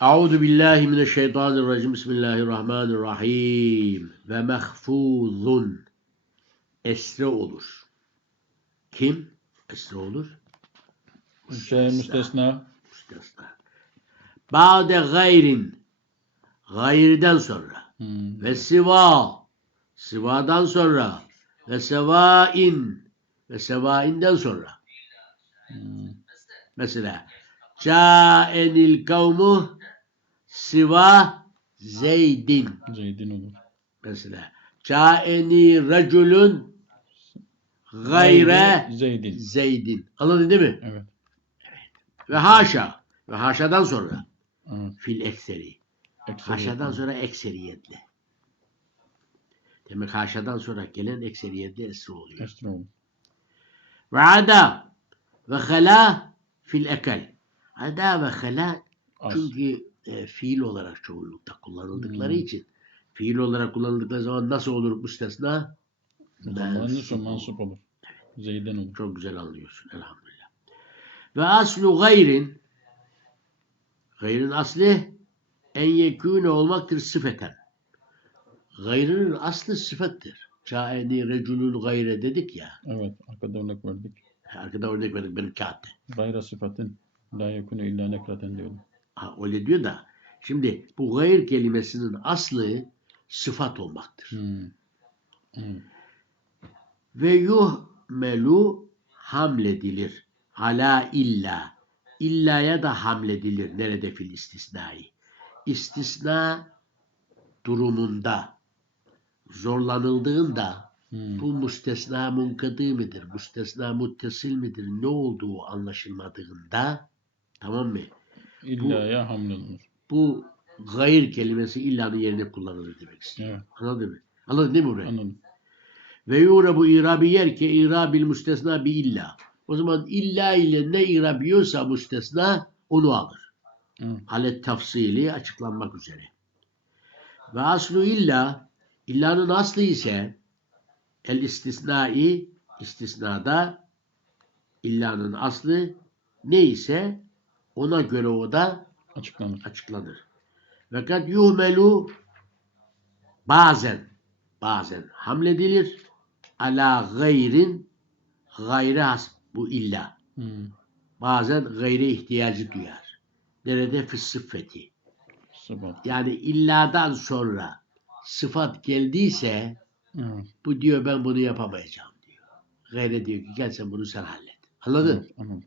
Euzu billahi mineşşeytanirracim. Bismillahirrahmanirrahim. Ve mehfuzun. Esre olur. Kim? Esre olur. Şey müstesna. Müstesna. Ba'de gayrin. Gayriden sonra. Hmm. Ve siva. Sivadan sonra. Ve sevain. Ve sevainden sonra. Hmm. Mesela Câenil kavmu siva zeydin. Zeydin olur. Mesela Câeni raculun gayre Zeydin. zeydin. Anladın değil mi? Evet. Ve haşa. Ve haşadan sonra evet. fil ekseri. Haşadan sonra ekseriyetle. Demek haşadan sonra gelen ekseriyetle esri oluyor. Esra olur. Ve ada ve hala fil ekal. Ada ve hala Az. Çünkü e, fiil olarak çoğunlukta kullanıldıkları Hmm. için fiil olarak kullanıldıkları zaman nasıl olur müstesna? Mensup son olur. olur. Zeyden olur. Çok güzel anlıyorsun elhamdülillah. Ve aslu gayrin gayrin asli en yekûne olmaktır sıfeten. Gayrının aslı sıfattır. Çâeni reculul gayre dedik ya. Evet. Arkada örnek verdik. Arkada örnek verdik benim kağıtta. Gayra sıfatın la yekunu illa nekraten diyor. Ha, öyle diyor da şimdi bu gayr kelimesinin aslı sıfat olmaktır. Hmm. Hmm. ve yuhmelu hamledilir. Ala illa. İllaya da hamledilir. Nerede fil istisnai? İstisna durumunda zorlanıldığında Hmm. bu müstesna munkadı mıdır? Müstesna muttesil midir? Ne olduğu anlaşılmadığında tamam mı? İllaya hamle olur. Bu gayr kelimesi illanın yerine kullanılır demek istiyor. Evet. Anladın mı? Anladın değil mi burayı? Anladım. Ve yura bu irabi yer ki irabil müstesna bi illa. O zaman illa ile ne irab yiyorsa müstesna onu alır. Evet. Halet tafsili açıklanmak üzere. Ve aslu illa illanın aslı ise el istisnai istisnada illanın aslı ne ise ona göre o da Açıklanır. açıklanır. Fakat yuhmelu bazen bazen hamledilir ala gayrin gayre has bu illa. Hmm. Bazen gayre ihtiyacı duyar. Nerede? Fis sıffeti. Sıfat. Yani illadan sonra sıfat geldiyse Evet. bu diyor ben bunu yapamayacağım diyor. Gayre diyor ki gel sen bunu sen hallet. Anladın? Evet, Anladım.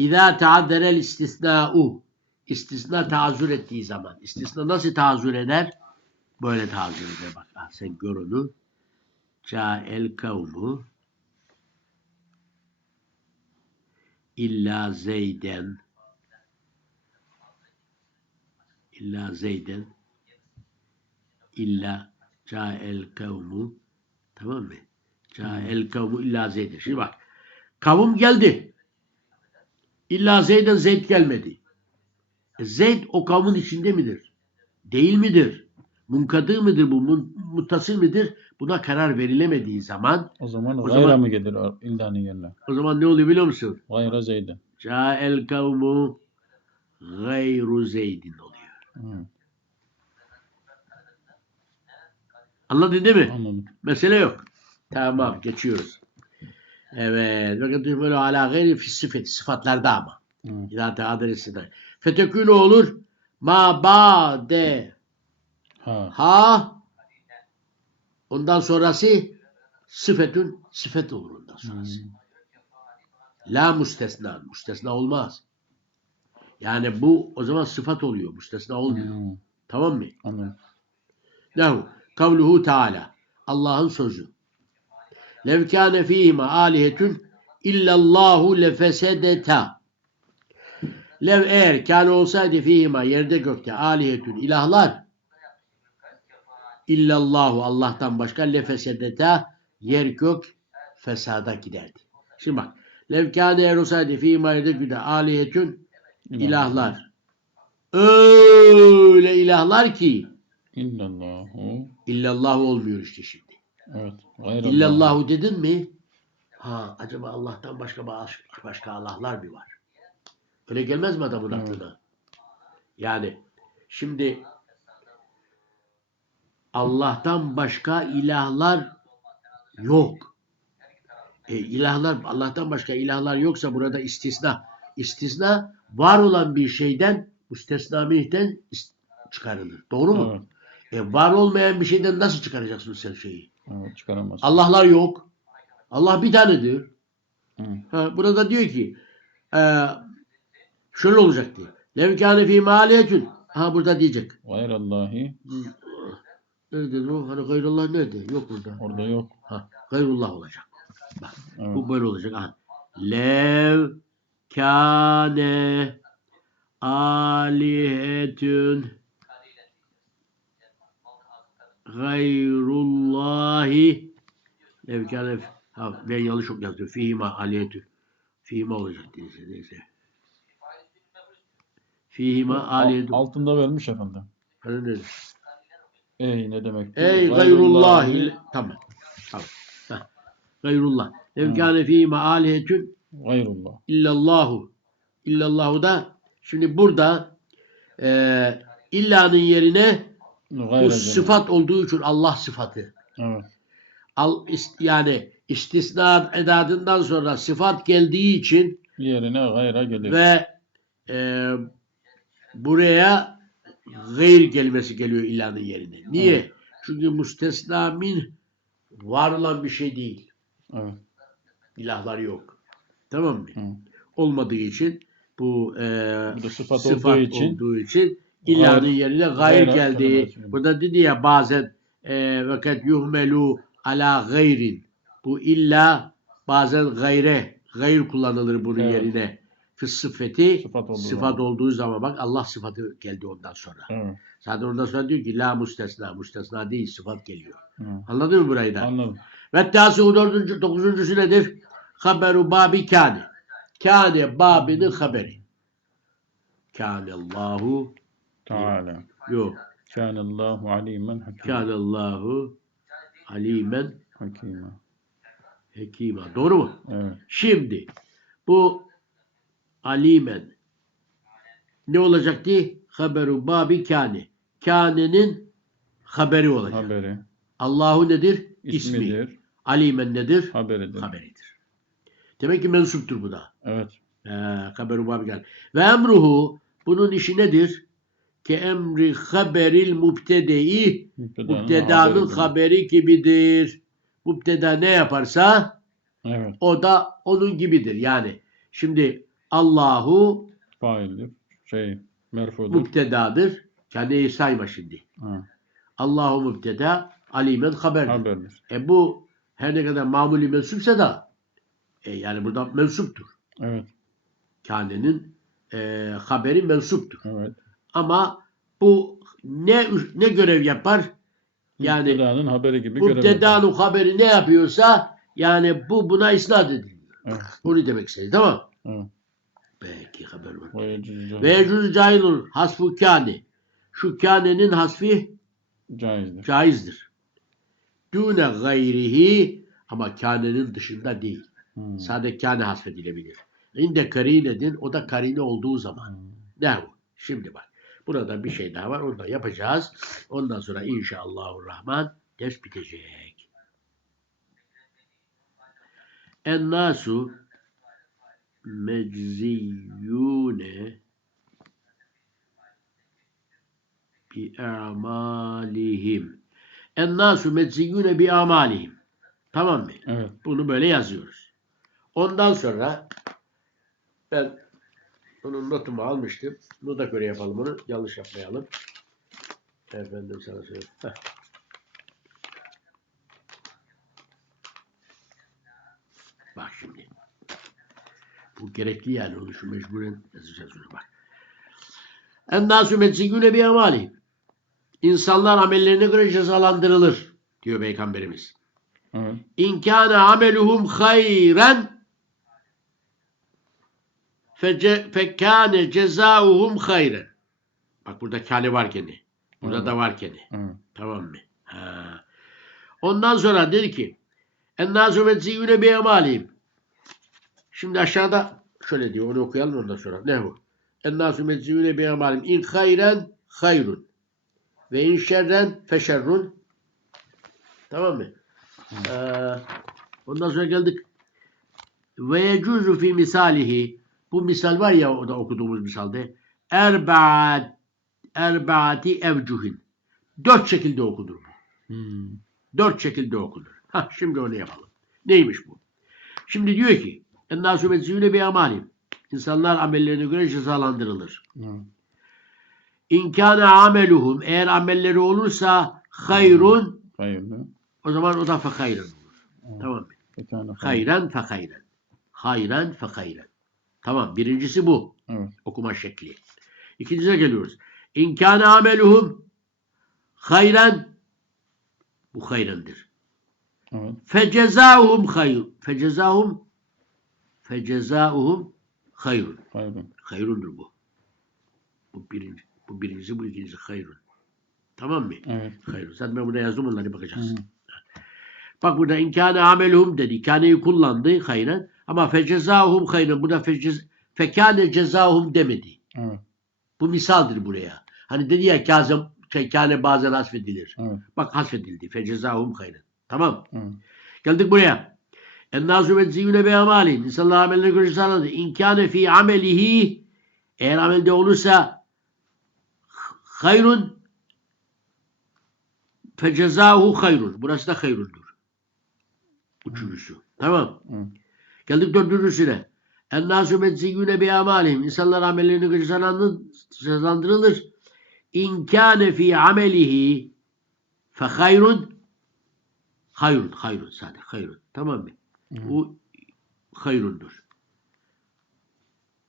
İza taadderel istisna'u istisna taazür ettiği zaman istisna nasıl taazür eder? Böyle taazür eder bak. Ha, sen gör onu. Ca'el kavmu illa zeyden illa zeyden illa ca'el kavmu tamam mı? Ca'el kavmu illa zeyden. Şimdi bak. Kavim geldi. İlla Zeyd'den Zeyd gelmedi. E Zeyd o kavmin içinde midir? Değil midir? Munkadı mıdır bu? Muttasıl midir? Buna karar verilemediği zaman O zaman O gayra zaman- mı gelir illanın yerine? o zaman ne oluyor biliyor musun? Gayra zeyden. Ca'el kavmu gayru Zeydin oluyor. Evet. Anladın değil mi? Anladım. Mesele yok. Tamam geçiyoruz. Evet. Bakın böyle ala gayri fi sıfet. Sıfatlarda ama. İlâ teâderesinde. Fetekûnü olur. Ma ba'de Ha. Ha ondan sonrası sıfetün sıfet olur ondan sonrası. Hmm. La müstesna. Müstesna olmaz. Yani bu o zaman sıfat oluyor. Müstesna olmuyor. Hmm. Tamam mı? Anladım. Lehu kavluhu Teala. Allah'ın sözü. Lev kâne fîhime âlihetün illallahu lefesedeta. Lev eğer kâne olsaydı fîhime yerde gökte âlihetün ilahlar illallahu Allah'tan başka lefesedeta yer gök fesada giderdi. Şimdi bak. Lev kâne eğer olsaydı fîhime yerde gökte âlihetün ilahlar. Öyle ilahlar ki İllallahu. illallah olmuyor işte şimdi. Evet. İllallahu dedin mi? Ha acaba Allah'tan başka baş- başka Allah'lar mı var? Öyle gelmez mi adamın Evet. aklına? Yani şimdi Allah'tan başka ilahlar yok. E, ilahlar Allah'tan başka ilahlar yoksa burada istisna. İstisna var olan bir şeyden müstesna minhten is- çıkarılır. Doğru mu? Evet. E, var olmayan bir şeyden nasıl çıkaracaksın sen şeyi? Evet, çıkaramaz. Allah'lar yok. Allah bir tanedir. Hı. Ha, burada diyor ki e, şöyle olacak diyor. Levkâne fî mâliyetün. Ha burada diyecek. Gayrallahi Nerede o? Hani gayrullah nerede? Yok burada. orada yok. Ha, gayrullah olacak. Evet. Bu böyle olacak. Ha. Lev kâne alihetün gayrullahi lev kâne ha, ben yanlış çok yazdım. Fihima alihetün. Fihima olacak neyse. neyse. Fihima Al- alihetün. altında vermiş efendim. Hani nerede? Ey ne demek? Ey gayrullahi. Tamam. Tamam. Heh. Gayrullah. Lev Hı. kâne fihima alihetün Gayrullah. illallahu. İllallahu da şimdi burada e, illanın yerine Gayre bu sıfat olduğu için Allah sıfatı. Evet. Al, yani istisna edadından sonra sıfat geldiği için Yerine gayra gelir. ve e, buraya gayr kelimesi geliyor illanın yerine. Niye? Evet. Çünkü müstesna min var olan bir şey değil. Evet. İlahlar yok. Tamam mı? Hı. Olmadığı için bu e, Bu sıfat, sıfat olduğu için olduğu için gayr- yerine gayr gayra geldi. kelimesi. Burada dedi ya bazen e, vakat yuhmelu ala gayrin. Bu illa bazen gayre gayr kullanılır bunun Evet. yerine. Fıs sıfeti Sıfat olduğu sıfat zaman. olduğu zaman bak Allah sıfatı geldi ondan sonra. Evet. Zaten ondan sonra diyor ki la müstesna. Müstesna değil sıfat geliyor. Hı. Anladın mı burayı da? Anladım. Ve tâsû dördüncü, dokuzuncusu nedir? Haberu babi kâne. Kâne babinin haberi. Kâne Allahu Teala. yok. Kânallahu alimen hakim. Kâne Allahu alimen Hakime. hekima. Doğru mu? Evet. Şimdi bu alimen ne olacaktı? Haberu babi kâne. Kâne'nin haberi olacak. Haberi. Allahu nedir? İsmi. İsmidir. Alimen nedir? Haberidir. Haberidir. Demek ki mensuptur bu da. Evet. Ee, haberu babi kâne. Ve emruhu bunun işi nedir? Ke emri haberil mubtede'i haberidir. haberi gibidir. Mübteda ne yaparsa Evet. o da onun gibidir. Yani şimdi Allahu Faildir. Şey merfudur. mübtedadır. Kendini sayma şimdi. Ha, Allahu mübteda, alimen haberdir. haberdir. E bu her ne kadar mamuli mensupsa da e, yani burada mensuptur. Evet. Kane'nin e, haberi mensuptur. Evet. Ama bu ne ne görev yapar? Yani Mübtedanın haberi gibi görev yapar. Mübtedanın haberi ne yapıyorsa yani bu buna isnat ediliyor. Evet. Bunu demek istedi tamam Evet. Belki haber var. Ve yecüzü cailul hasfu kâne. Şu kânenin hasfi caizdir. caizdir. Dune gayrihi ama kânenin dışında değil. Hmm. Sadece kâne hasfedilebilir. İnde karinedin o da karine olduğu zaman. Hmm. Ne bu? Şimdi bak. Burada bir şey daha var. Onu da yapacağız. Ondan sonra inşallahurrahman ders bitecek. Ennasu mecziyune bi amalihim. Ennasu mecziyune bi amalihim. Tamam mı? Evet. Bunu böyle yazıyoruz. Ondan sonra ben bunun notumu almıştım. Bunu da göre yapalım bunu. Yanlış yapmayalım. Efendim sana söyleyeyim. Heh. Bak şimdi. Bu gerekli yani. Onu şu mecburen yazacağız onu bak. Ennâsü metzigûne bi amali. İnsanlar amellerine göre cezalandırılır diyor Peygamberimiz. Evet. İn kâne ameluhum hayren fekâne cezauhum hayren. Bak burada kâne var gene. Burada Evet. da var gene. Evet. Tamam mı? Ha. Ondan sonra dedi ki Ennâsü metzîûne bi emalihim. Şimdi aşağıda şöyle diyor. Onu okuyalım ondan sonra. Ne bu? Ennâsü meczûne bi emalim. İn hayren hayrun. Ve in şerren feşerrun. Tamam mı? Ee, ondan sonra geldik. Ve yecuzu fi misalihi. Bu misal var ya o da okuduğumuz misalde. Erbaat erbaati evcuhin. Dört şekilde okunur bu. Hmm. Dört şekilde okunur. Ha şimdi onu yapalım. Neymiş bu? Şimdi diyor ki Ennâsü meczûne bi emalim. İnsanlar amellerine göre cezalandırılır. Evet. İnkâne ameluhum eğer amelleri olursa hayrun Hayırlı. o zaman o da fe hayrun olur. Tamam mı? Hayran fe hayran. Hayran fe hayran. Tamam. Birincisi bu. Evet. Okuma şekli. İkincisine geliyoruz. İnkâne ameluhum hayran bu hayrandır. Evet. Fecezâhum hayr. Fecezâhum fecezâuhum hayrun. Hayırlı. Hayrundur bu. Bu birinci. Bu birincisi bu ikincisi hayrun. Tamam mı? Evet. Hayır. Zaten ben burada yazdım onları bakacağız. Hı. Bak burada inkâne ameluhum dedi. Kâneyi kullandı hayran. Ama fecezâhum hayran. Burada fecez, fekâne cezâhum demedi. Evet. Bu misaldir buraya. Hani dedi ya kâzem, şey, kâne bazen hasfedilir. Evet. Bak hasfedildi. Fecezâhum hayran. Tamam. Evet. Geldik buraya. Ennâsü ve zîvüne be amalin. İnsanlar ameline göre sağladı. İnkâne fi amelihi eğer amelde olursa hayrun fecezahu hayrun. Burası da hayrundur. Üçüncüsü. Tamam. Evet. Geldik dördüncüsüne. Ennâsü mezzîgûne bi amalihim. İnsanlar amellerini cezalandırılır. İnkâne fi amelihi fe hayrun hayrun, hayrun sadece hayrun. Tamam mı? Bu hayrundur.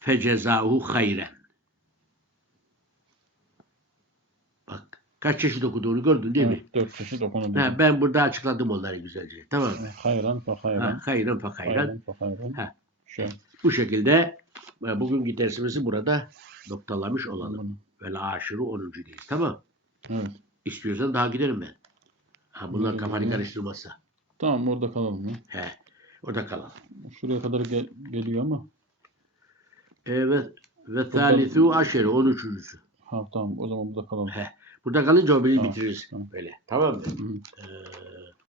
Fecezahu hayren. Bak kaç çeşit okuduğunu gördün değil mi? Evet. Dört çeşit okunabilir. Ha, ben burada açıkladım onları güzelce. Tamam mı? Evet. Hayran ve Ha, hayran. hayran fa hayran. Hayran ve hayran. Ha. Şey. Bu şekilde e, bugünkü dersimizi burada noktalamış olalım. Ve aşırı 10. değil. Tamam. Evet. İstiyorsan daha giderim ben. Ha, bunlar Buyurun, kafanı karıştırmazsa. Tamam orada kalalım ya. He. Orada kalalım. Şuraya kadar gel- geliyor ama. Evet. Ve thalithu aşeri 13.sü. Ha tamam o zaman burada kalalım. He. Burada kalınca o biri Tamam, bitiririz. tamam. Böyle. Tamam mı? Ee,